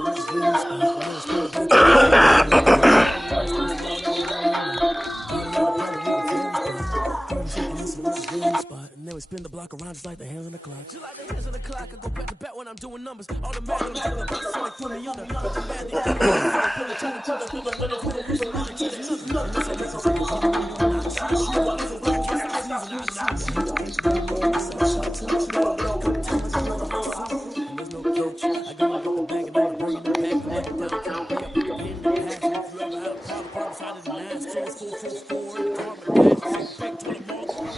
And then we spin the block around just like the hands on the clock. Just like the hands on the clock, I go back to back when I'm doing numbers. Automatic, I'm taking the bus, so they put me under. But the man, the I go and get the bag and I'm bringing it back from that downtown. Pick up the pin, the pass. If you ever had a problem side of the mask, so it's 444 and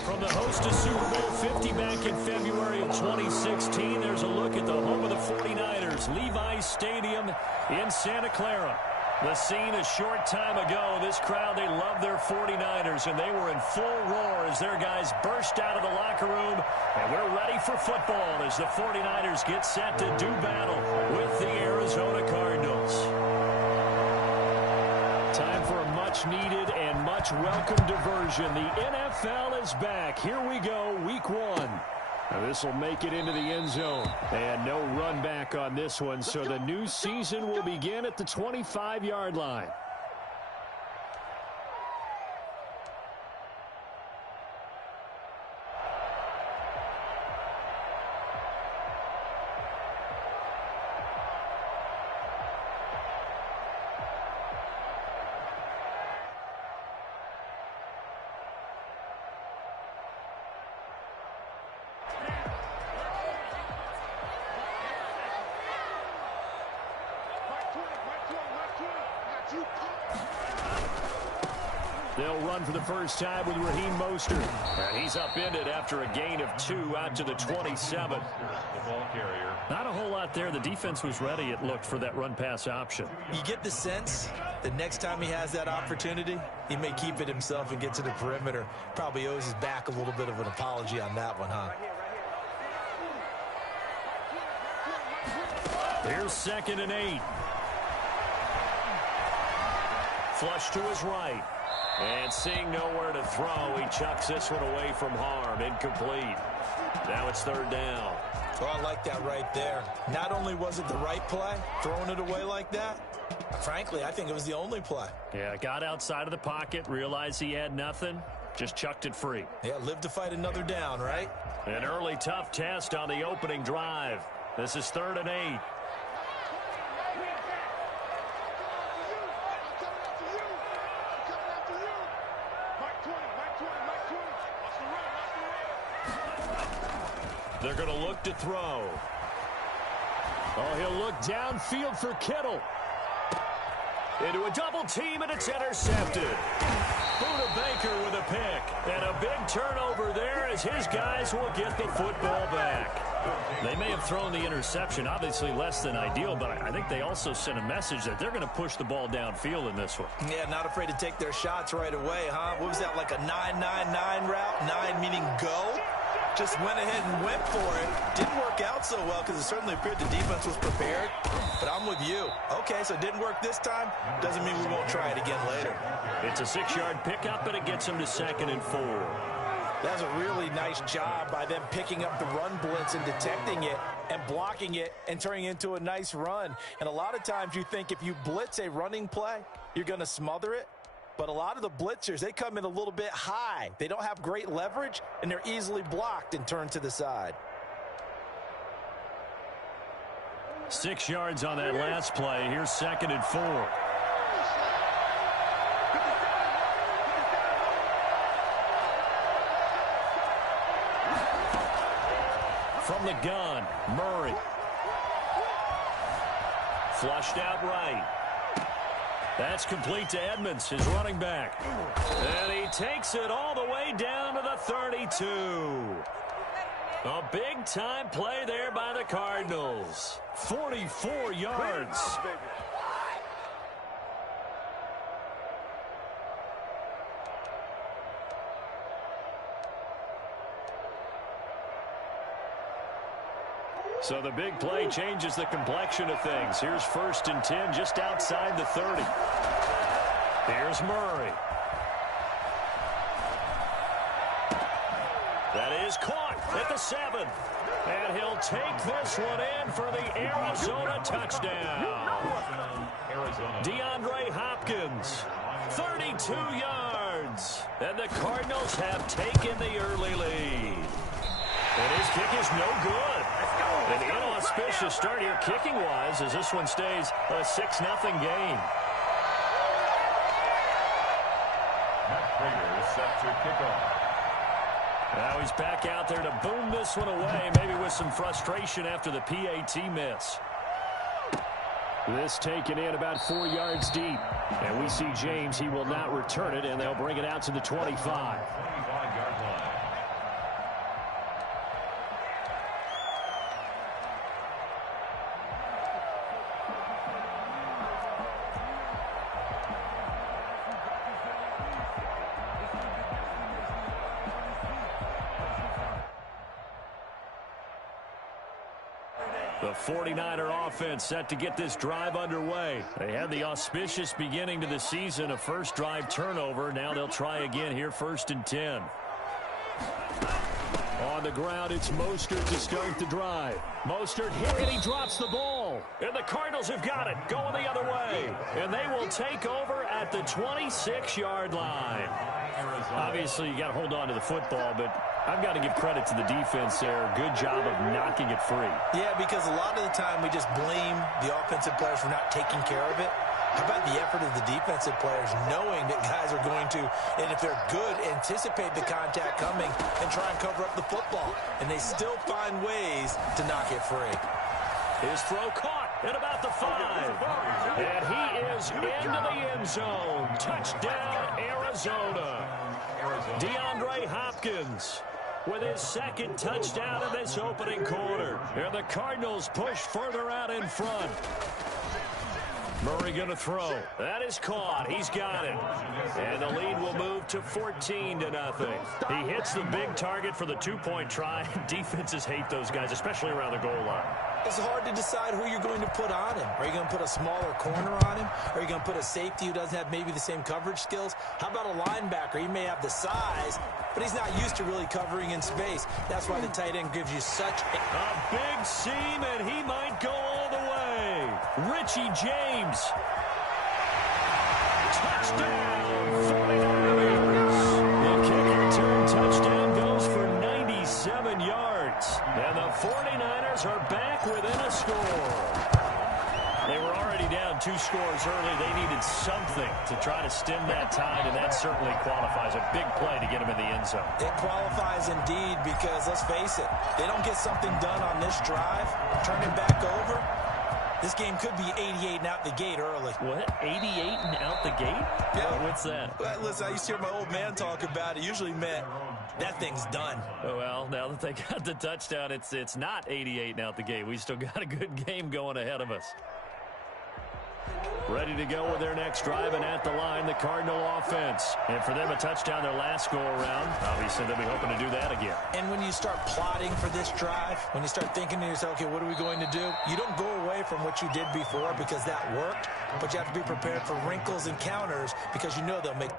from the host to Super Bowl 50 back in February of 2016, there's a look at the home of the 49ers, Levi's Stadium in Santa Clara. The scene a short time ago, this crowd, they love their 49ers, and they were in full roar as their guys burst out of the locker room. And we're ready for football as the 49ers get set to do battle with the Arizona Cardinals. Time for a much-needed and much-welcome diversion. The NFL is back. Here we go, week one. Now this will make it into the end zone. And no run back on this one, so the new season will begin at the 25-yard line. They'll run for the first time with Raheem Mostert. And he's upended after a gain of 2 out to the 27. The ball carrier. Not a whole lot there. The defense was ready, it looked, for that run-pass option. You get the sense that next time he has that opportunity, he may keep it himself and get to the perimeter. Probably owes his back a little bit of an apology on that one, huh? Here's 2nd and 8. Flush to his right. And seeing nowhere to throw, he chucks this one away from harm. Incomplete. Now it's 3rd down. Oh, I like that right there. Not only was it the right play, throwing it away like that, frankly, I think it was the only play. Yeah, got outside of the pocket, realized he had nothing, just chucked it free. Yeah, live to fight another down, right? An early tough test on the opening drive. This is 3rd and 8. They're going to look to throw. Oh, he'll look downfield for Kittle. Into a double team, and it's intercepted. Buda Baker with a pick. And a big turnover there as his guys will get the football back. They may have thrown the interception, obviously less than ideal, but I think they also sent a message that they're going to push the ball downfield in this one. Yeah, not afraid to take their shots right away, huh? What was that, like a 9-9-9 route? 9 meaning go? Just went ahead and went for it. Didn't work out so well because it certainly appeared the defense was prepared. But I'm with you. Okay, so it didn't work this time. Doesn't mean we won't try it again later. It's a 6-yard pickup, and it gets them to 2nd and 4. That's a really nice job by them picking up the run blitz and detecting it and blocking it and turning it into a nice run. And a lot of times you think if you blitz a running play, you're going to smother it. But a lot of the blitzers, they come in a little bit high. They don't have great leverage, and they're easily blocked and turned to the side. 6 yards on that last play. Here's 2nd and 4. From the gun, Murray. Flushed out right. That's complete to Edmonds, his running back. And he takes it all the way down to the 32. A big-time play there by the Cardinals. 44 yards. So the big play changes the complexion of things. Here's 1st and 10 just outside the 30. Here's Murray. That is caught at the 7. And he'll take this one in for the Arizona touchdown. DeAndre Hopkins, 32 yards. And the Cardinals have taken the early lead. And his kick is no good. An inauspicious start here kicking-wise as this one stays a 6-0 game. Matt Prater is set to kick off. Now he's back out there to boom this one away, maybe with some frustration after the PAT miss. This taken in about 4 yards deep. And we see James, he will not return it, and they'll bring it out to the 25. 25-yard line. The 49er offense set to get this drive underway. They had the auspicious beginning to the season, a first drive turnover. Now they'll try again here, 1st and 10. On the ground, it's Mostert to start the drive. Mostert hit, and he drops the ball. And the Cardinals have got it, going the other way. And they will take over at the 26-yard line. Obviously, you got to hold on to the football, but I've got to give credit to the defense there. Good job of knocking it free. Yeah, because a lot of the time we just blame the offensive players for not taking care of it. How about the effort of the defensive players knowing that guys are going to, and if they're good, anticipate the contact coming and try and cover up the football. And they still find ways to knock it free. His throw caught at about the 5. And he is into the end zone. Touchdown, Arizona. DeAndre Hopkins with his 2nd touchdown in this opening quarter. And the Cardinals push further out in front. Murray going to throw. That is caught. He's got it. And the lead will move to 14-0. He hits the big target for the 2-point try. Defenses hate those guys, especially around the goal line. It's hard to decide who you're going to put on him. Are you going to put a smaller corner on him? Are you going to put a safety who doesn't have maybe the same coverage skills? How about a linebacker? He may have the size, but he's not used to really covering in space. That's why the tight end gives you such a big seam, and he might go all the way. Richie James. Touchdown, 49ers. The kick return touchdown goes for 97 yards. And the 49ers are back within a score. They were already down 2 scores early. They needed something to try to stem that tide, and that certainly qualifies. A big play to get them in the end zone. It qualifies indeed because, let's face it, they don't get something done on this drive, turn it back over. This game could be 88 and out the gate early. What? 88 and out the gate? Yeah. What's that? Well, listen, I used to hear my old man talk about it. Usually meant that thing's done. Oh, well, now that they got the touchdown, it's not 88 and out the gate. We still got a good game going ahead of us. Ready to go with their next drive, and at the line, the Cardinal offense. And for them, a touchdown their last go-around. Obviously, they'll be hoping to do that again. And when you start plotting for this drive, when you start thinking to yourself, okay, what are we going to do? You don't go away from what you did before because that worked, but you have to be prepared for wrinkles and counters because you know they'll make...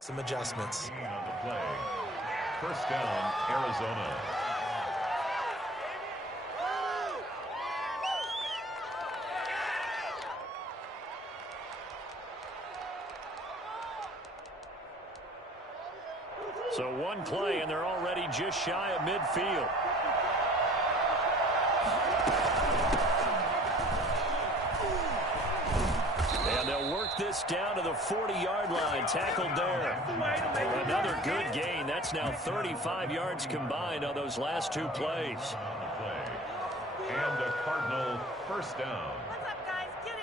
some adjustments. On the play. First down, Arizona. So one play, and they're already just shy of midfield. And they'll work this down to the 40-yard line. Tackled there. Another good gain. That's now 35 yards combined on those last 2 plays. And a Cardinal first down. What's up, guys? Get in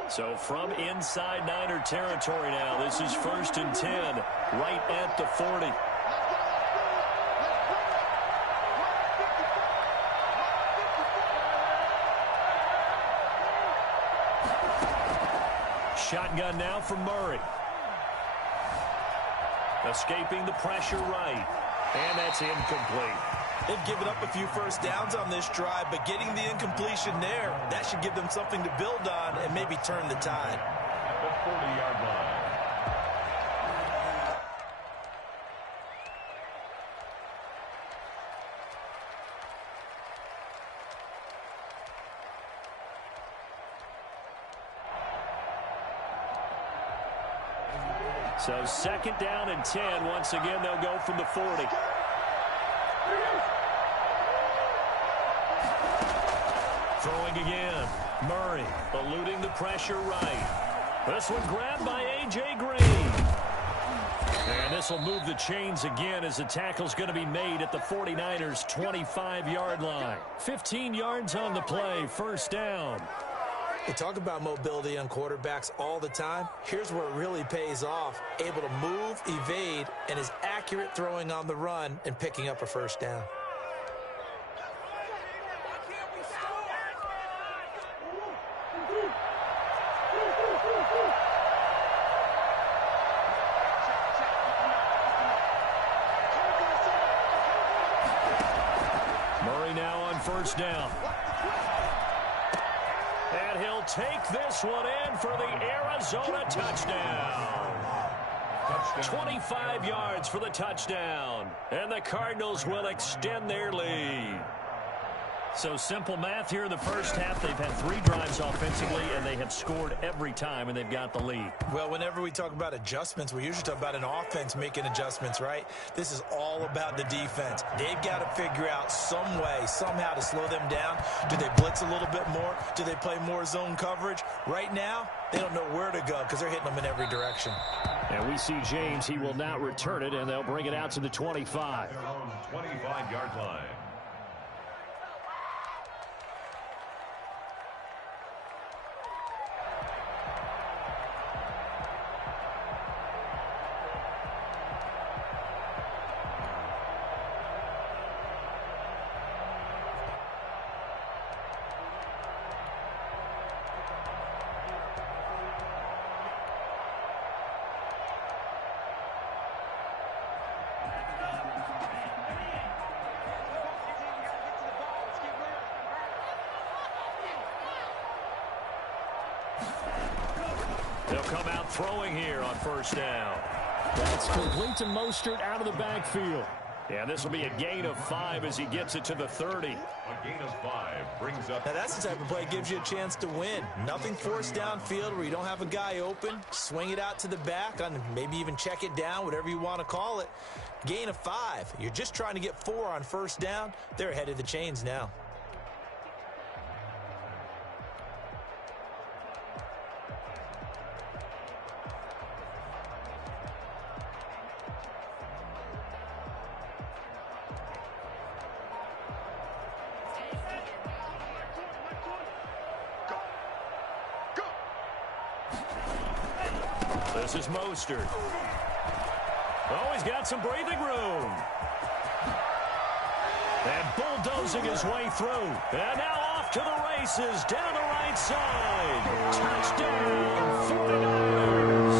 there. So from inside Niner territory now, this is 1st and 10, right at the 40. Shotgun now from Murray. Escaping the pressure right. And that's incomplete. They've given up a few first downs on this drive, but getting the incompletion there, that should give them something to build on and maybe turn the tide. At the 40-yard line. So 2nd down and 10. Once again, they'll go from the 40. Throwing again. Murray eluding the pressure right. This one grabbed by A.J. Green. And this will move the chains again as the tackle's going to be made at the 49ers' 25-yard line. 15 yards on the play, 1st down. We talk about mobility on quarterbacks all the time. Here's where it really pays off. Able to move, evade, and is accurate throwing on the run and picking up a 1st down. Murray now on 1st down. And he'll take this one in for the Arizona touchdown. 25 yards for the touchdown. And the Cardinals will extend their lead. So simple math here in the first half. They've had 3 drives offensively, and they have scored every time, and they've got the lead. Well, whenever we talk about adjustments, we usually talk about an offense making adjustments, right? This is all about the defense. They've got to figure out some way, somehow to slow them down. Do they blitz a little bit more? Do they play more zone coverage? Right now, they don't know where to go because they're hitting them in every direction. And we see James. He will not return it, and they'll bring it out to the 25. Their own 25-yard line. They'll come out throwing here on 1st down. That's complete to Mostert out of the backfield. Yeah, this will be a gain of 5 as he gets it to the 30. A gain of 5 brings up. Now, that's the type of play that gives you a chance to win. Nothing forced downfield where you don't have a guy open. Swing it out to the back, on maybe even check it down, whatever you want to call it. Gain of 5. You're just trying to get 4 on 1st down. They're ahead of the chains now. This is Mostert. Oh, he's got some breathing room. And bulldozing his way through. And now off to the races down the right side. Touchdown, 49ers.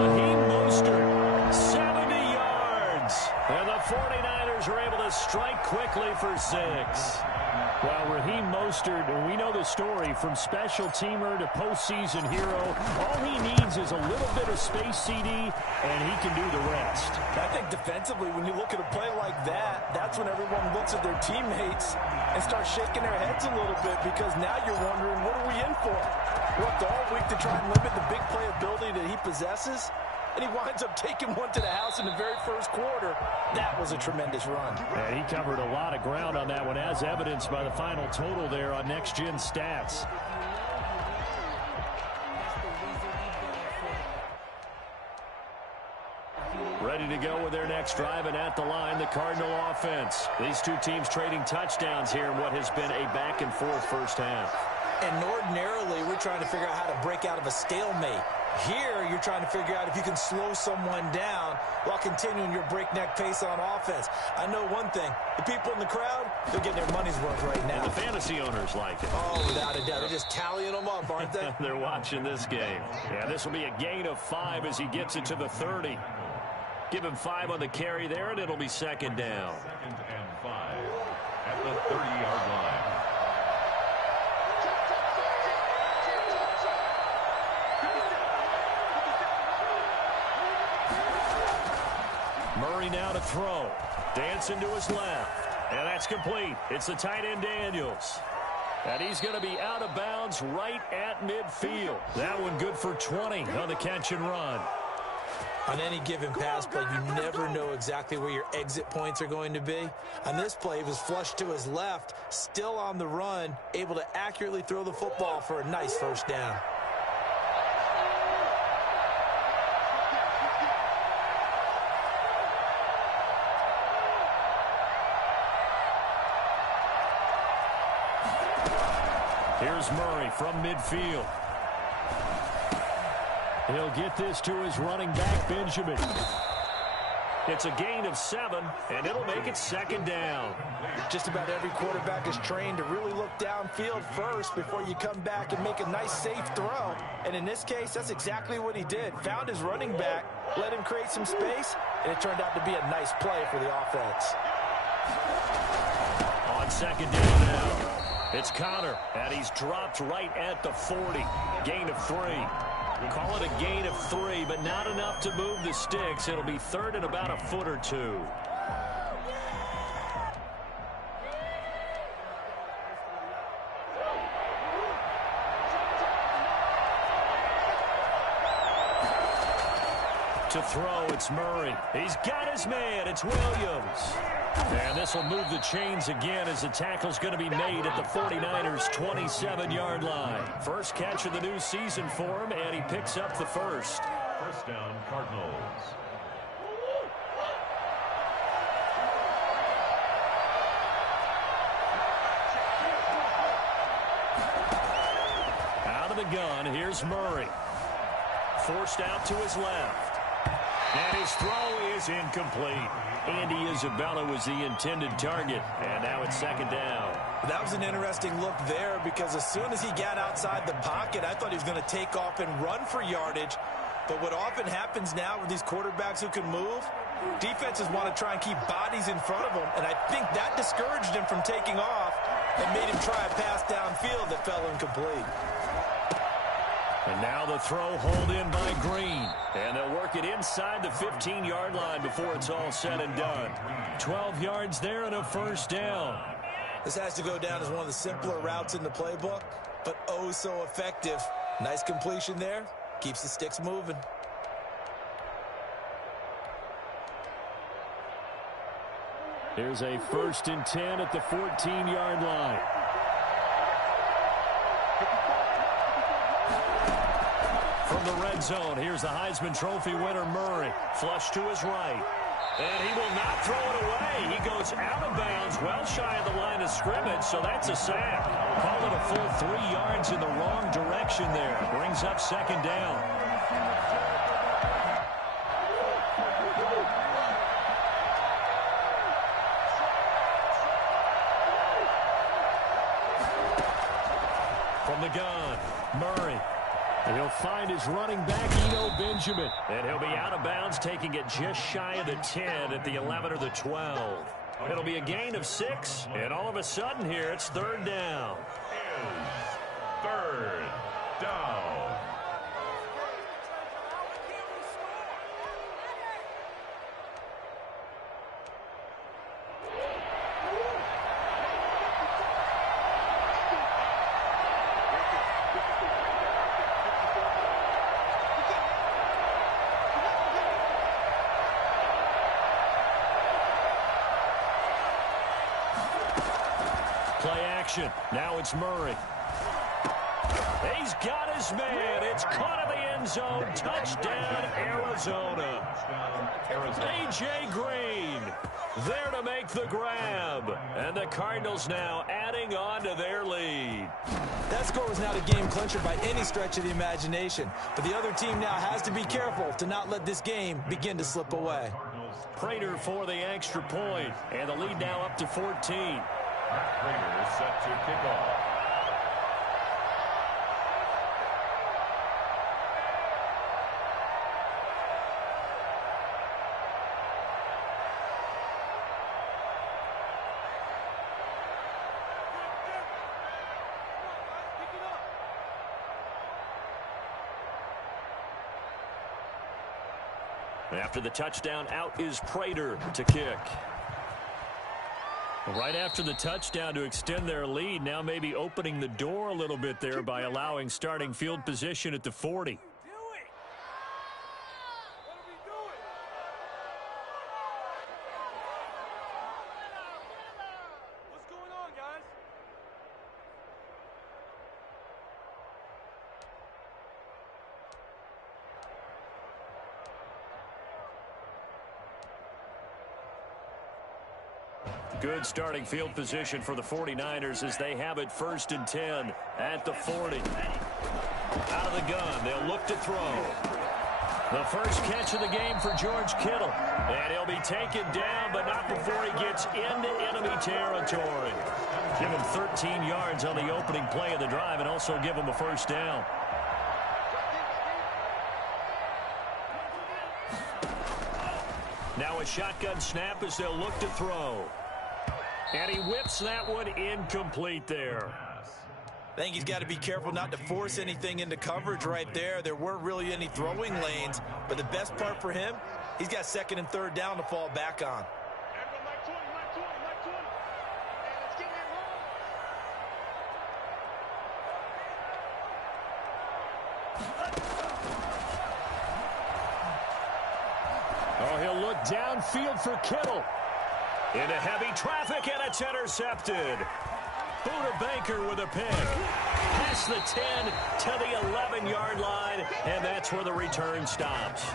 Raheem Mostert, 70 yards. And the 49ers are able to strike quickly for 6. Well, Raheem Mostert, we know the story, from special teamer to postseason hero. All he needs is a little bit of space, CD, and he can do the rest. I think defensively, when you look at a play like that, that's when everyone looks at their teammates and starts shaking their heads a little bit, because now you're wondering, what are we in for? Worked all week to try and limit the big play ability that he possesses, and he winds up taking one to the house in the very first quarter. That was a tremendous run. And he covered a lot of ground on that one, as evidenced by the final total there on Next Gen Stats. That's the reason we did it for. Ready to go with their next drive, and at the line, the Cardinal offense. These two teams trading touchdowns here in what has been a back-and-forth first half. And ordinarily, we're trying to figure out how to break out of a stalemate. Here, you're trying to figure out if you can slow someone down while continuing your breakneck pace on offense. I know one thing. The people in the crowd, they're getting their money's worth right now. And the fantasy owners like it. Oh, without a doubt. They're just tallying them up, aren't they? They're watching this game. Yeah, this will be a gain of 5 as he gets it to the 30. Give him 5 on the carry there, and it'll be second down. 2nd and 5 at the 30-yard line. Murray now to throw. Dancing to his left. And that's complete. It's the tight end Daniels. And he's going to be out of bounds right at midfield. That one good for 20 on the catch and run. On any given pass play, you never know exactly where your exit points are going to be. On this play, he was flushed to his left, still on the run, able to accurately throw the football for a nice first down. Here's Murray from midfield. He'll get this to his running back, Benjamin. It's a gain of 7, and it'll make it second down. Just about every quarterback is trained to really look downfield first before you come back and make a nice, safe throw. And in this case, that's exactly what he did. Found his running back, let him create some space, and it turned out to be a nice play for the offense. On second down now, it's Connor, and he's dropped right at the 40. Gain of 3. Call it a gain of 3, but not enough to move the sticks. It'll be third and about a foot or 2. To throw, it's Murray. He's got his man. It's Williams. And this will move the chains again as the tackle's going to be made at the 49ers' 27-yard line. First catch of the new season for him, and he picks up the first. First down, Cardinals. Out of the gun, here's Murray. Forced out to his left. And his throw is incomplete. Andy Isabella was the intended target, and now it's second down. That was an interesting look there because as soon as he got outside the pocket, I thought he was going to take off and run for yardage. But what often happens now with these quarterbacks who can move, defenses want to try and keep bodies in front of them, and I think that discouraged him from taking off and made him try a pass downfield that fell incomplete. And now the throw hauled in by Green. And they'll work it inside the 15-yard line before it's all said and done. 12 yards there and a first down. This has to go down as one of the simpler routes in the playbook, but oh so effective. Nice completion there. Keeps the sticks moving. Here's a 1st and 10 at the 14-yard line. From the red zone, here's the Heisman Trophy winner, Murray. Flush to his right. And he will not throw it away. He goes out of bounds, well shy of the line of scrimmage, so that's a sack. Call it a full 3 yards in the wrong direction there. Brings up second down. From the gun, Murray. And he'll find his running back, Eno Benjamin. And he'll be out of bounds, taking it just shy of the 10 at the 11 or the 12. It'll be a gain of 6, and all of a sudden here, it's third down. Third down. Play action. Now it's Murray. He's got his man. It's caught in the end zone. Touchdown, Arizona. A.J. Green there to make the grab. And the Cardinals now adding on to their lead. That score was not a game clincher by any stretch of the imagination. But the other team now has to be careful to not let this game begin to slip away. Prater for the extra point. And the lead now up to 14. Prater is set to kick off. After the touchdown, out is Prater to kick. Right after the touchdown to extend their lead, now maybe opening the door a little bit there by allowing starting field position at the 40. Good starting field position for the 49ers as they have it 1st and 10 at the 40. Out of the gun, they'll look to throw. The first catch of the game for George Kittle. And he'll be taken down, but not before he gets into enemy territory. Give him 13 yards on the opening play of the drive and also give him a first down. Now a shotgun snap as they'll look to throw. And he whips that one incomplete there. I think he's got to be careful not to force anything into coverage right there. There weren't really any throwing lanes, but the best part for him, he's got 2nd and 3rd down to fall back on. Oh, he'll look downfield for Kittle. Into heavy traffic, and it's intercepted. Buda Baker with a pick. Past the 10 to the 11-yard line, and that's where the return stops.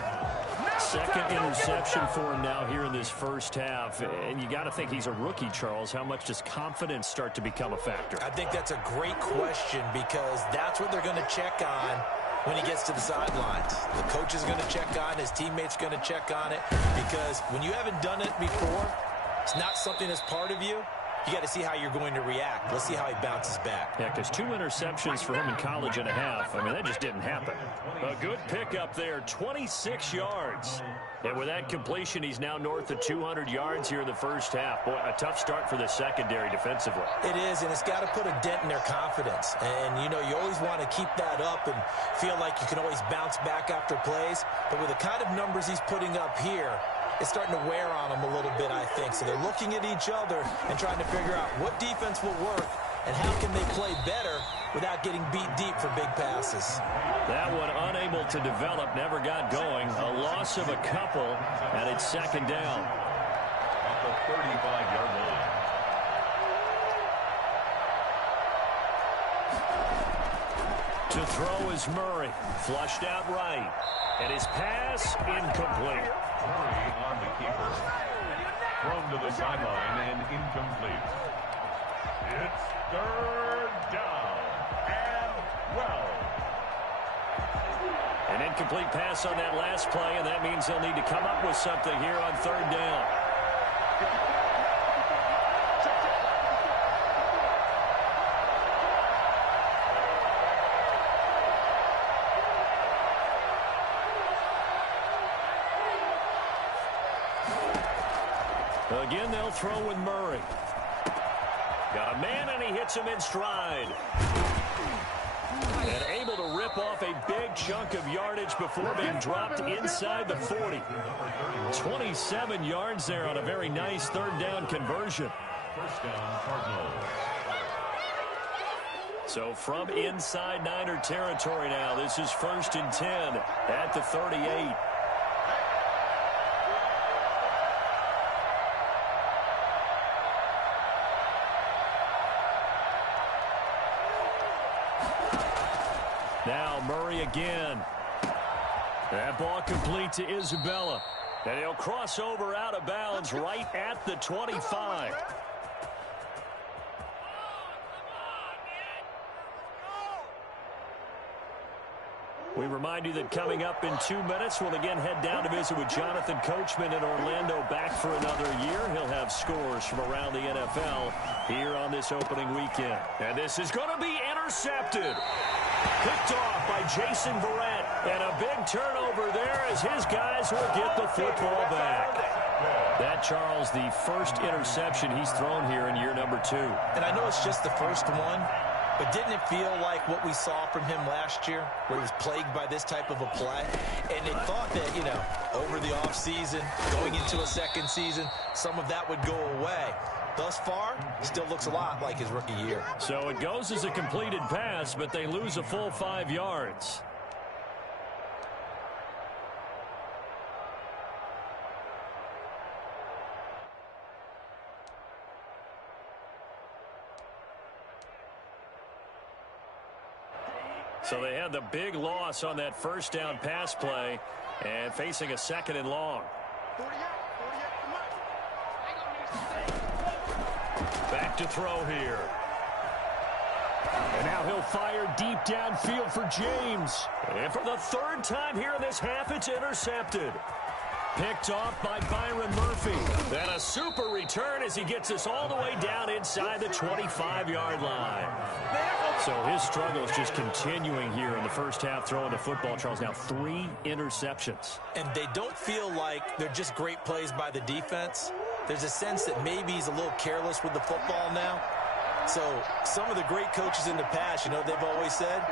Second interception for him now here in this first half. And you got to think he's a rookie, Charles. How much does confidence start to become a factor? I think that's a great question because that's what they're going to check on when he gets to the sidelines. The coach is going to check on it. His teammates are going to check on it because when you haven't done it before, it's not something that's part of you. You got to see how you're going to react. Let's see how he bounces back. Yeah, because 2 interceptions for him in college and a half. I mean, that just didn't happen. A good pickup there, 26 yards. And with that completion, he's now north of 200 yards here in the first half. Boy, a tough start for the secondary defensively. It is, and it's got to put a dent in their confidence. And, you know, you always want to keep that up and feel like you can always bounce back after plays. But with the kind of numbers he's putting up here, it's starting to wear on them a little bit, I think. So they're looking at each other and trying to figure out what defense will work and how can they play better without getting beat deep for big passes. That one unable to develop, never got going. A loss of a couple, and it's 2nd down. At the 35-yard line. To throw is Murray. Flushed out right. And his pass incomplete. Murray on the keeper. Thrown to the sideline and incomplete. It's 3rd down and well. An incomplete pass on that last play, and that means they'll need to come up with something here on 3rd down. Again, they'll throw with Murray. Got a man, and he hits him in stride. And able to rip off a big chunk of yardage before being dropped inside the 40. 27 yards there on a very nice 3rd down conversion. First down, Cardinals. So from inside Niner territory now, this is 1st and 10 at the 38. again. That ball complete to Isabella. And he'll cross over out of bounds right at the 25. We remind you that coming up in 2 minutes, we'll again head down to visit with Jonathan Coachman in Orlando, back for another year. He'll have scores from around the NFL here on this opening weekend. And this is going to be intercepted. Picked off by Jason Verrett. And a big turnover there as his guys will get the football back. That, Charles, the first interception he's thrown here in year number 2. And I know it's just the first one, but didn't it feel like what we saw from him last year, where he was plagued by this type of a play? And it thought that, you know, over the offseason, going into a second season, some of that would go away. Thus far, still looks a lot like his rookie year. So it goes as a completed pass, but they lose a full 5 yards. So they had the big loss on that first down pass play and facing a 2nd and long. Back to throw here. And now he'll fire deep downfield for James. And for the 3rd time here in this half, it's intercepted. Picked off by Byron Murphy. And a super return as he gets us all the way down inside the 25-yard line. So his struggle is just continuing here in the first half, throwing the football, Charles. Now 3 interceptions. And they don't feel like they're just great plays by the defense. There's a sense that maybe he's a little careless with the football now. So some of the great coaches in the past, you know, they've always said,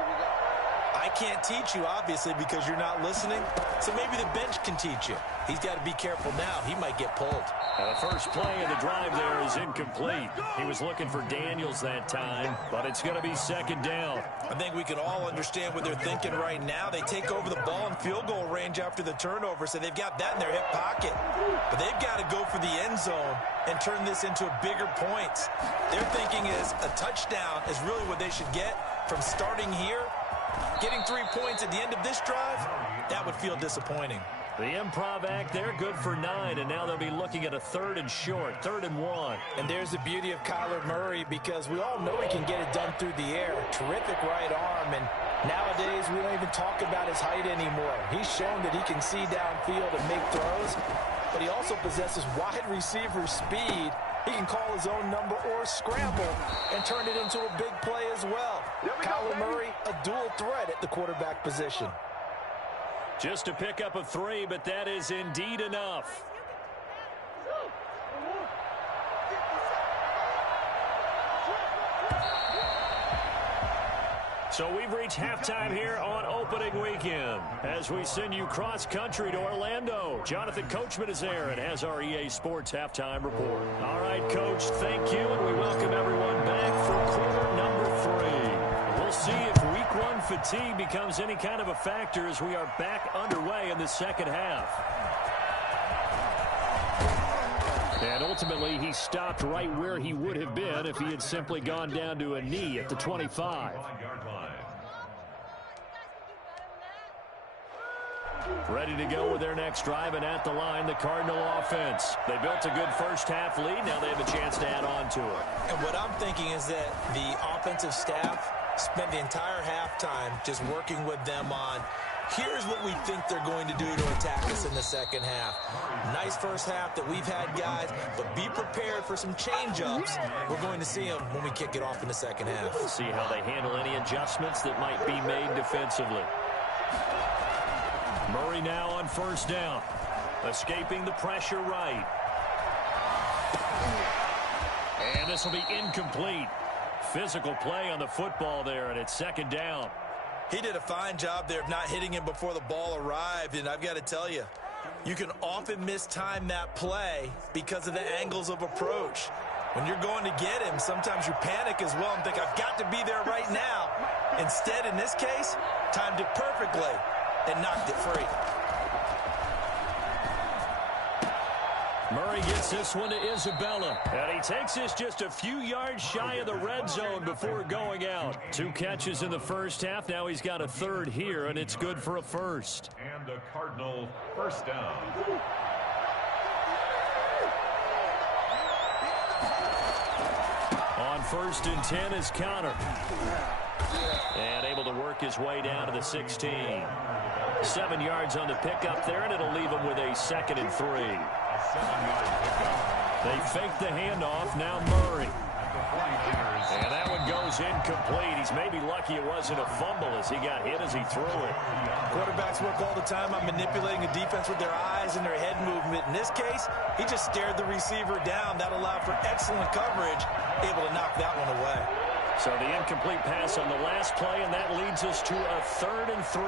I can't teach you, obviously, because you're not listening. So maybe the bench can teach you. He's got to be careful now. He might get pulled. The first play of the drive there is incomplete. He was looking for Daniels that time, but it's going to be 2nd down. I think we can all understand what they're thinking right now. They take over the ball in field goal range after the turnover, so they've got that in their hip pocket. But they've got to go for the end zone and turn this into a bigger points. Their thinking is a touchdown is really what they should get from starting here. Getting 3 points at the end of this drive, that would feel disappointing. The improv act there, good for 9, and now they'll be looking at a 3rd and short, 3rd and 1. And there's the beauty of Kyler Murray, because we all know he can get it done through the air. Terrific right arm, and nowadays we don't even talk about his height anymore. He's shown that he can see downfield and make throws, but he also possesses wide receiver speed. He can call his own number or scramble and turn it into a big play as well. Kyler Murray, a dual threat at the quarterback position. Just a pickup of 3, but that is indeed enough. So we've reached halftime here on opening weekend as we send you cross-country to Orlando. Jonathan Coachman is there and has our EA Sports halftime report. All right, Coach, thank you, and we welcome everyone back for quarter number 3. We'll see if Week 1 fatigue becomes any kind of a factor as we are back underway in the second half. And ultimately, he stopped right where he would have been if he had simply gone down to a knee at the 25. Ready to go with their next drive, and at the line, the Cardinal offense. They built a good first half lead. Now they have a chance to add on to it. And what I'm thinking is that the offensive staff spent the entire halftime just working with them on, here's what we think they're going to do to attack us in the second half. Nice first half that we've had, guys, but be prepared for some change-ups. We're going to see them when we kick it off in the second half. We'll see how they handle any adjustments that might be made defensively. Murray now on first down, escaping the pressure right. And this will be incomplete. Physical play on the football there, and it's 2nd down. He did a fine job there of not hitting him before the ball arrived, and I've got to tell you, you can often mistime that play because of the angles of approach. When you're going to get him, sometimes you panic as well and think, I've got to be there right now. Instead, in this case, timed it perfectly and knocked it free. Murray gets this one to Isabella. And he takes this just a few yards shy of the red zone before going out. 2 catches in the first half. Now he's got a third here, and it's good for a first. And a Cardinal first down. On 1st and 10 is Conner. And able to work his way down to the 16. 7 yards on the pickup there, and it'll leave him with a 2nd and 3. They fake the handoff. Now Murray. And that one goes incomplete. He's maybe lucky it wasn't a fumble as he got hit as he threw it. Quarterbacks work all the time on manipulating a defense with their eyes and their head movement. In this case, he just stared the receiver down. That allowed for excellent coverage, able to knock that one away. So the incomplete pass on the last play, and that leads us to a 3rd and 3.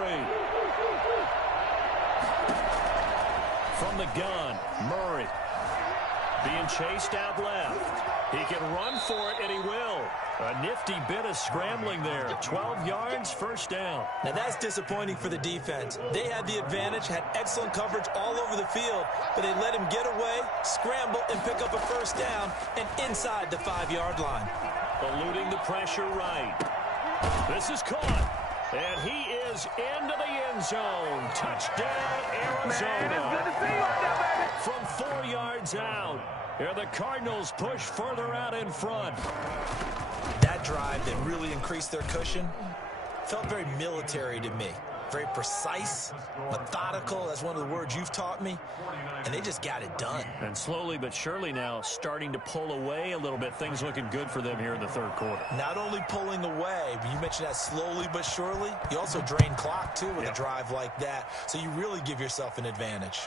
From the gun, Murray being chased out left. He can run for it, and he will. A nifty bit of scrambling there. 12 yards, first down. Now that's disappointing for the defense. They had the advantage, had excellent coverage all over the field, but they let him get away, scramble, and pick up a first down, and inside the 5-yard line. Eluding the pressure right. This is caught. And he is into the end zone. Touchdown, Arizona. Man, it's good to see you out there, baby. From 4 yards out. Here the Cardinals push further out in front. That drive that really increased their cushion felt very military to me. Very precise, methodical. That's one of the words you've taught me. And they just got it done. And slowly but surely now starting to pull away a little bit. Things looking good for them here in the 3rd quarter. Not only pulling away, but you mentioned that slowly but surely. You also drain clock, too, with a drive like that. So you really give yourself an advantage.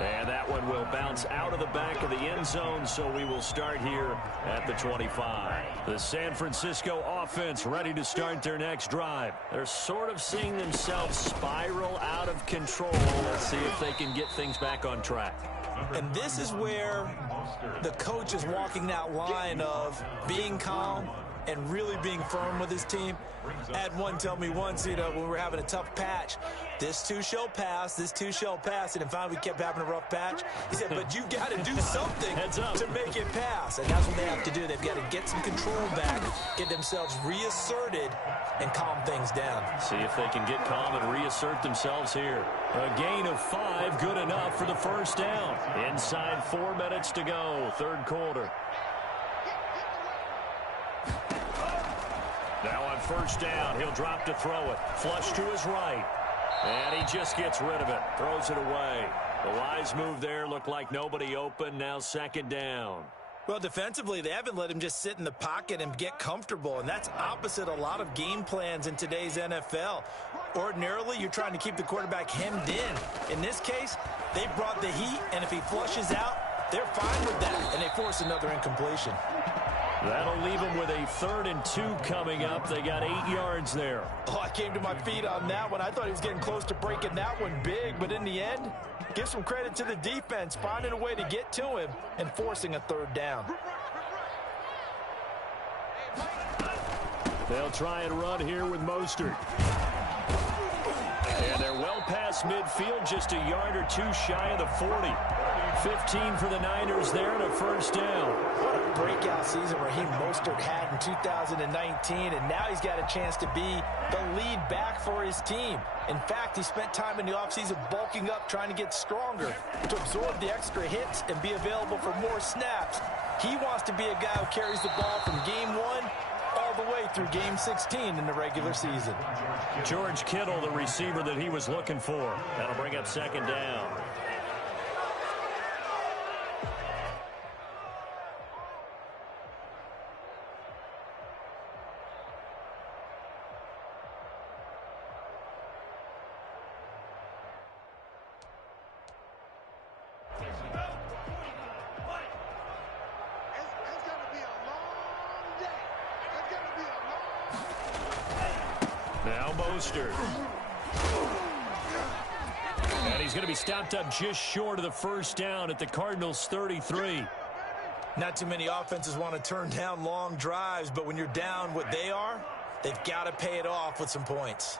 And that one will bounce out of the back of the end zone, so we will start here at the 25. The San Francisco offense ready to start their next drive. They're sort of seeing themselves spiral out of control. Let's see if they can get things back on track. And this is where the coach is walking that line of being calm and really being firm with his team. I had one tell me once, when we were having a tough patch, this too shall pass, this too shall pass, and finally we kept having a rough patch. He said, but you've got to do something to make it pass, and that's what they have to do. They've got to get some control back, get themselves reasserted, and calm things down. See if they can get calm and reassert themselves here. A gain of 5, good enough for the first down. Inside 4 minutes to go, 3rd quarter. Now on first down, he'll drop to throw it. Flush to his right. And he just gets rid of it. Throws it away. The wise move there. Looked like nobody open. Now 2nd down. Well, defensively, they haven't let him just sit in the pocket and get comfortable, and that's opposite a lot of game plans in today's NFL. Ordinarily, you're trying to keep the quarterback hemmed in. In this case, they brought the heat, and if he flushes out, they're fine with that, and they force another incompletion. That'll leave them with a 3rd and 2 coming up. They got 8 yards there. Oh, I came to my feet on that one. I thought he was getting close to breaking that one big, but in the end, give some credit to the defense, finding a way to get to him and forcing a 3rd down. They'll try and run here with Mostert. And they're well past midfield, just a yard or 2 shy of the 40. 15 for the Niners there and a first down. What a breakout season Raheem Mostert had in 2019, and now he's got a chance to be the lead back for his team. In fact, he spent time in the offseason bulking up, trying to get stronger, to absorb the extra hits and be available for more snaps. He wants to be a guy who carries the ball from game 1 all the way through game 16 in the regular season. George Kittle, the receiver that he was looking for. That'll bring up 2nd down. Now Mostert. And he's going to be stopped up just short of the first down at the Cardinals' 33. Not too many offenses want to turn down long drives, but when you're down what they are, they've got to pay it off with some points.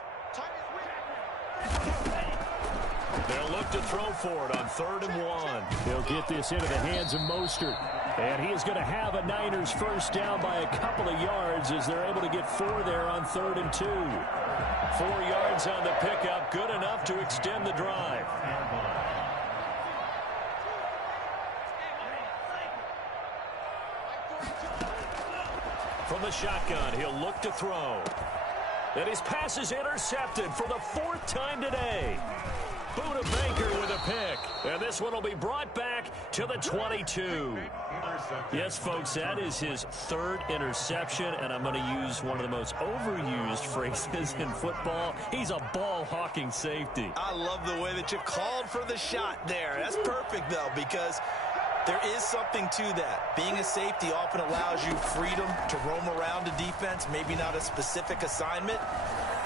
They'll look to throw for it on 3rd and 1. He'll get this into the hands of Mostert. And he is going to have a Niners first down by a couple of yards as they're able to get 4 there on 3rd and 2. 4 yards on the pickup, good enough to extend the drive. From the shotgun, he'll look to throw. And his pass is intercepted for the 4th time today. Buda Baker with a pick. And this one will be brought back to the 22. Yes, folks, that is his 3rd interception, and I'm going to use one of the most overused phrases in football. He's a ball-hawking safety. I love the way that you called for the shot there. That's perfect, though, because there is something to that. Being a safety often allows you freedom to roam around a defense, maybe not a specific assignment.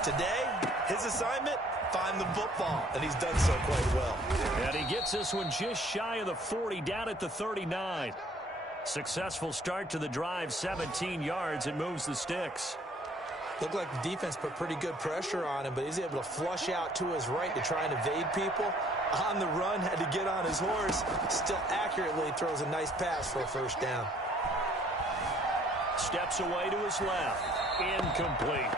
Today, his assignment, find the football, and he's done so quite well. And he gets this one just shy of the 40, down at the 39. Successful start to the drive, 17 yards, and moves the sticks. Looked like the defense put pretty good pressure on him, but he's able to flush out to his right to try and evade people. On the run, had to get on his horse. Still accurately throws a nice pass for a first down. Steps away to his left. Incomplete.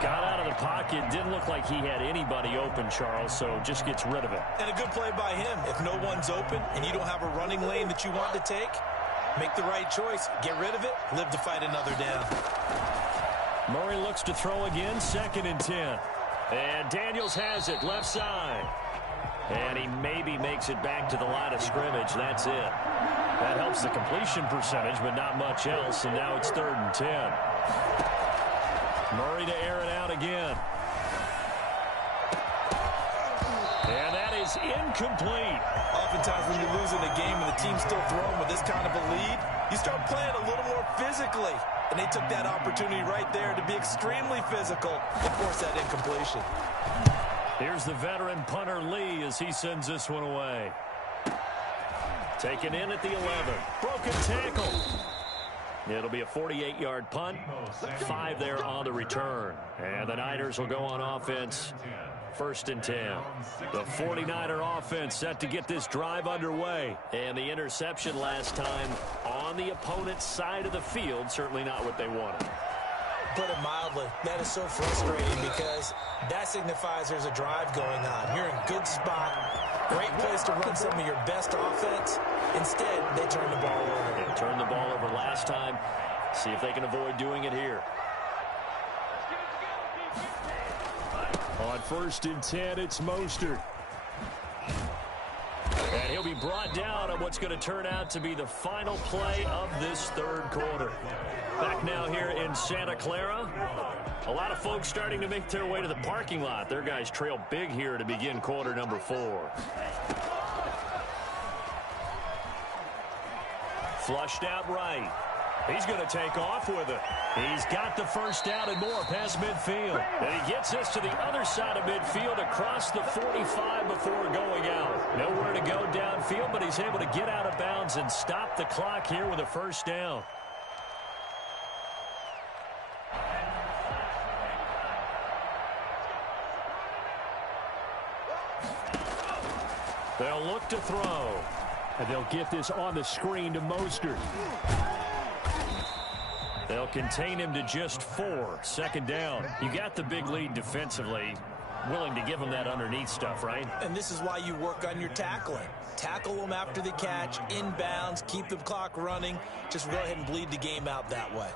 Got out of the pocket. Didn't look like he had anybody open, Charles, so just gets rid of it. And a good play by him. If no one's open and you don't have a running lane that you want to take, make the right choice. Get rid of it. Live to fight another down. Murray looks to throw again, 2nd and 10. And Daniels has it, left side. And he maybe makes it back to the line of scrimmage. That's it. That helps the completion percentage, but not much else. And now it's 3rd and 10. Murray to air it out again. And that is incomplete. Oftentimes when you're losing a game and the team's still throwing with this kind of a lead, you start playing a little more physically. And they took that opportunity right there to be extremely physical and force that incompletion. Here's the veteran punter Lee as he sends this one away. Taken in at the 11. Broken tackle. It'll be a 48-yard punt. 5 there on the return. And the Niners will go on offense. 1st and 10. The 49er offense set to get this drive underway. And the interception last time on the opponent's side of the field. Certainly not what they wanted. Put it mildly, that is so frustrating because that signifies there's a drive going on. You're in a good spot. Great place to run some of your best offense. Instead, they turn the ball over. They turned the ball over last time. See if they can avoid doing it here. On 1st and 10, it's Mostert. And he'll be brought down on what's going to turn out to be the final play of this 3rd quarter. Back now here in Santa Clara. A lot of folks starting to make their way to the parking lot. Their guys trail big here to begin quarter number 4. Flushed out right. He's going to take off with it. He's got the first down and more past midfield. And he gets this to the other side of midfield across the 45 before going out. Nowhere to go downfield, but he's able to get out of bounds and stop the clock here with a first down. They'll look to throw. And they'll get this on the screen to Mostert. They'll contain him to just 4. 2nd down. You got the big lead defensively. Willing to give him that underneath stuff, right? And this is why you work on your tackling. Tackle them after the catch, inbounds, keep the clock running. Just go ahead and bleed the game out that way.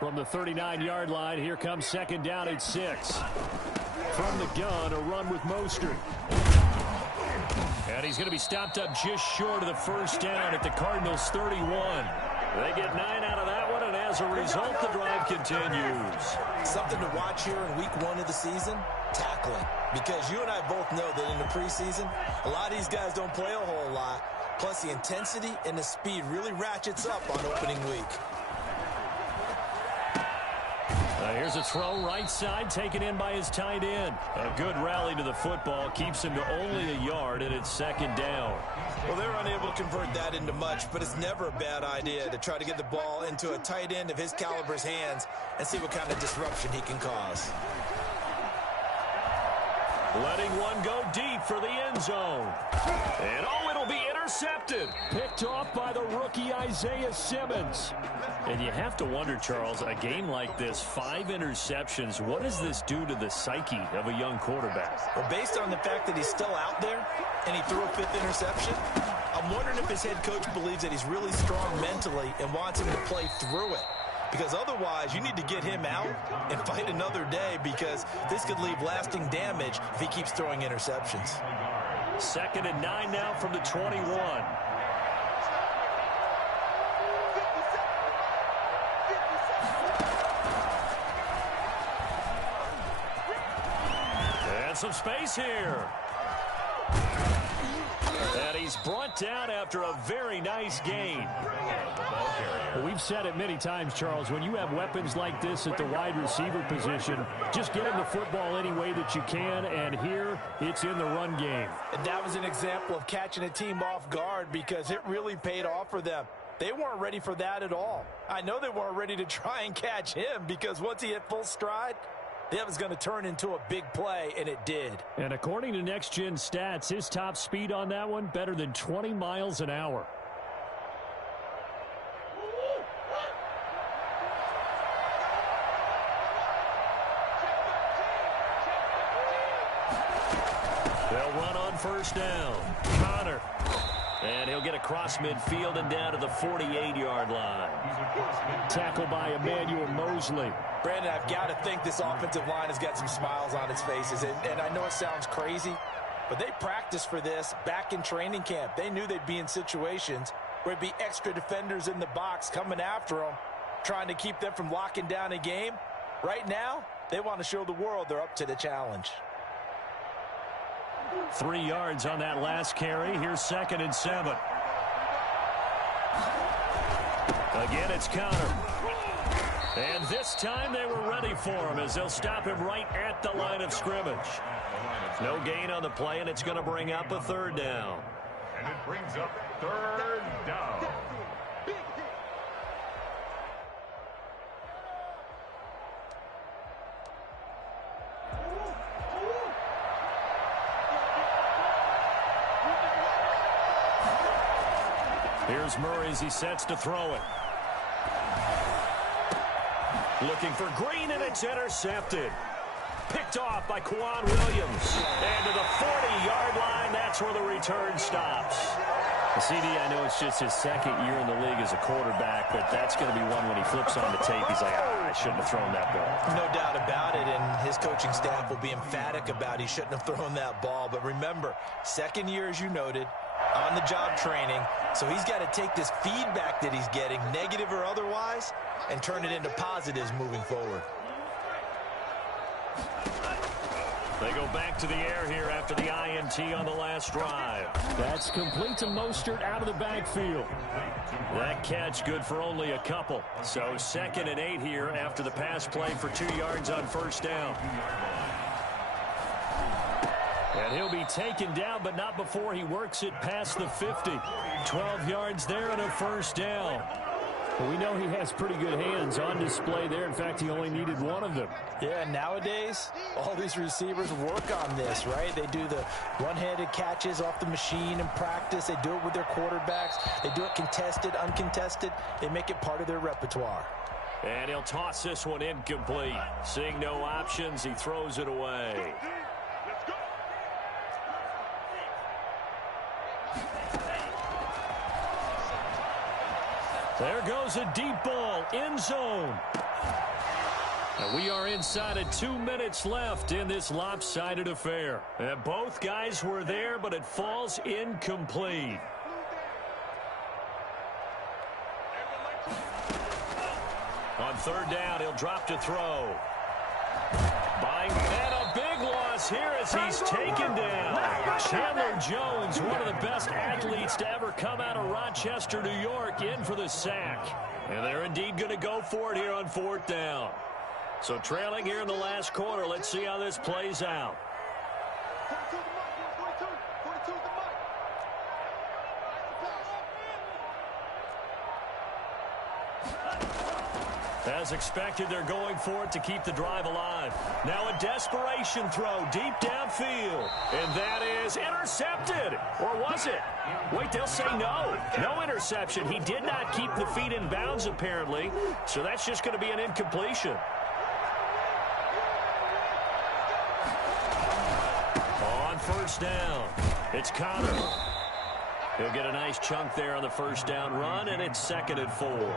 From the 39-yard line, here comes 2nd down at 6. From the gun, a run with Mostert. And he's going to be stopped up just short of the first down at the Cardinals' 31. They get 9 out of that one, and as a result, the drive continues. Something to watch here in week 1 of the season, tackling. Because you and I both know that in the preseason, a lot of these guys don't play a whole lot. Plus, the intensity and the speed really ratchets up on opening week. Here's a throw right side, taken in by his tight end. A good rally to the football, keeps him to only a yard, and it's 2nd down. Well, they're unable to convert that into much, but it's never a bad idea to try to get the ball into a tight end of his caliber's hands and see what kind of disruption he can cause. Letting one go deep for the end zone. And oh, it'll be intercepted. Picked off by the rookie Isaiah Simmons. And you have to wonder, Charles, a game like this, 5 interceptions, what does this do to the psyche of a young quarterback? Well, based on the fact that he's still out there and he threw a 5th interception, I'm wondering if his head coach believes that he's really strong mentally and wants him to play through it. Because otherwise, you need to get him out and fight another day, because this could leave lasting damage if he keeps throwing interceptions. 2nd and 9 now from the 21. And some space here. And he's brought down after a very nice gain. Well, we've said it many times, Charles, when you have weapons like this at the wide receiver position, just get him the football any way that you can, and here it's in the run game. And that was an example of catching a team off guard, because it really paid off for them. They weren't ready for that at all. I know they weren't ready to try and catch him, because once he hit full stride, that was going to turn into a big play, and it did. And according to Next Gen Stats, his top speed on that one, better than 20 miles an hour. They'll run on 1st down. Connor. And he'll get across midfield and down to the 48-yard line. Tackled by Emmanuel Mosley. Brandon, I've got to think this offensive line has got some smiles on its faces. And I know it sounds crazy, but they practiced for this back in training camp. They knew they'd be in situations where there'd be extra defenders in the box coming after them, trying to keep them from locking down a game. Right now, they want to show the world they're up to the challenge. 3 yards on that last carry. Here's 2nd and 7. Again, it's Connor. And this time they were ready for him, as they'll stop him right at the line of scrimmage. No gain on the play, and it's going to bring up a 3rd down. And it brings up 3rd down. Here's Murray as he sets to throw it. Looking for Green, and it's intercepted. Picked off by Quan Williams. And to the 40-yard line, that's where the return stops. CD, I know it's just his 2nd year in the league as a quarterback, but that's going to be one when he flips on the tape. He's like, I shouldn't have thrown that ball. No doubt about it, and his coaching staff will be emphatic about he shouldn't have thrown that ball. But remember, 2nd year, as you noted, on-the-job training, so he's got to take this feedback that he's getting, negative or otherwise, and turn it into positives moving forward. They go back to the air here after the INT on the last drive. That's complete to Mostert out of the backfield. That catch good for only a couple. So 2nd and 8 here after the pass play for 2 yards on 1st down. And he'll be taken down, but not before he works it past the 50. 12 yards there and a 1st down. Well, we know he has pretty good hands on display there. In fact, he only needed one of them. Yeah, nowadays, all these receivers work on this, right? They do the one-handed catches off the machine in practice. They do it with their quarterbacks. They do it contested, uncontested. They make it part of their repertoire. And he'll toss this one incomplete. Seeing no options, he throws it away. There goes a deep ball, end zone. And we are inside of 2 minutes left in this lopsided affair. And both guys were there, but it falls incomplete. On 3rd down, he'll drop to throw. And a big loss here as he's taken down. Chandler Jones, one of the best athletes to ever come out of Rochester, New York, in for the sack. And they're indeed going to go for it here on 4th down. So trailing here in the last quarter, let's see how this plays out. As expected, they're going for it to keep the drive alive. Now a desperation throw deep downfield. And that is intercepted. Or was it? Wait, they'll say no. No interception. He did not keep the feet in bounds, apparently. So that's just going to be an incompletion. On first down, it's Connor. He'll get a nice chunk there on the first down run, and it's 2nd and 4.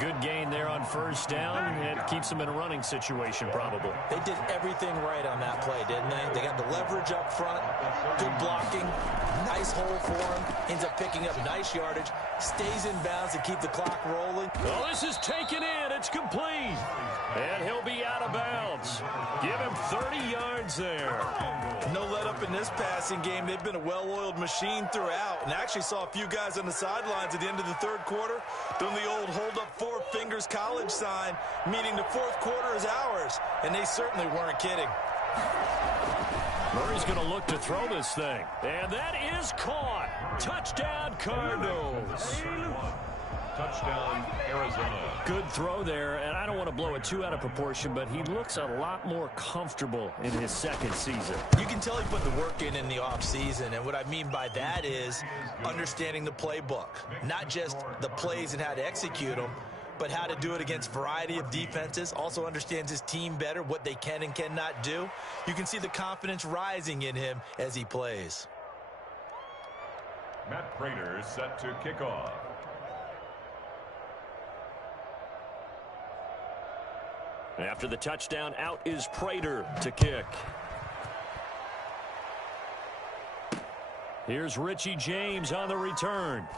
Good gain there on first down. It keeps them in a running situation, probably. They did everything right on that play, didn't they? They got the leverage up front, good blocking, nice hole for him, ends up picking up nice yardage, stays in bounds to keep the clock rolling. Well, this is taken in. It's complete. And he'll be out of bounds. Give him 30 yards there. No let up in this passing game. They've been a well-oiled machine throughout. And actually saw a few guys on the sidelines at the end of the third quarter doing the old hold up 4 fingers college sign, meaning the fourth quarter is ours. And they certainly weren't kidding. Murray's going to look to throw this thing. And that is caught. Touchdown, Cardinals. Touchdown, Arizona. Good throw there, and I don't want to blow it too out of proportion, but he looks a lot more comfortable in his second season. You can tell he put the work in the offseason, and what I mean by that is understanding the playbook. Not just the plays and how to execute them, but how to do it against a variety of defenses. Also understands his team better, what they can and cannot do. You can see the confidence rising in him as he plays. Matt Prater set to kick off. After the touchdown, out is Prater to kick. Here's Richie James on the return.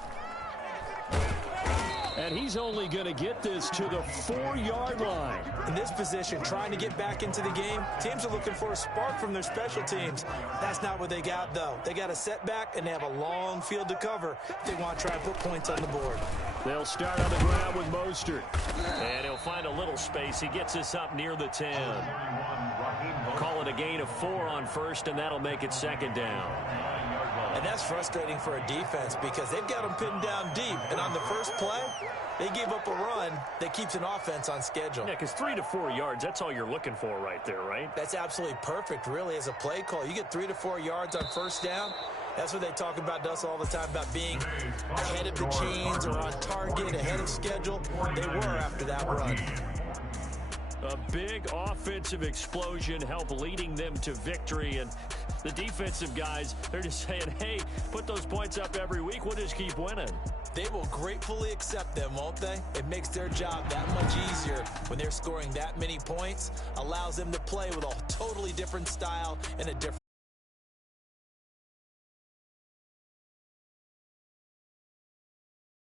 And he's only going to get this to the 4-yard line. In this position, trying to get back into the game, teams are looking for a spark from their special teams. That's not what they got, though. They got a setback, and they have a long field to cover if they want to try and put points on the board. They'll start on the ground with Mostert. And he'll find a little space. He gets this up near the 10. Call it a gain of 4 on first, and that'll make it 2nd down. And that's frustrating for a defense because they've got them pinned down deep. And on the first play, they gave up a run that keeps an offense on schedule. Yeah, because 3 to 4 yards, that's all you're looking for right there, right? That's absolutely perfect, really, as a play call. You get 3 to 4 yards on first down. That's what they talk about to us all the time, about being ahead of the chains or on target, ahead of schedule. They were after that run. A big offensive explosion helped leading them to victory. And the defensive guys, they're just saying, hey, put those points up every week. We'll just keep winning. They will gratefully accept them, won't they? It makes their job that much easier when they're scoring that many points. Allows them to play with a totally different style and a different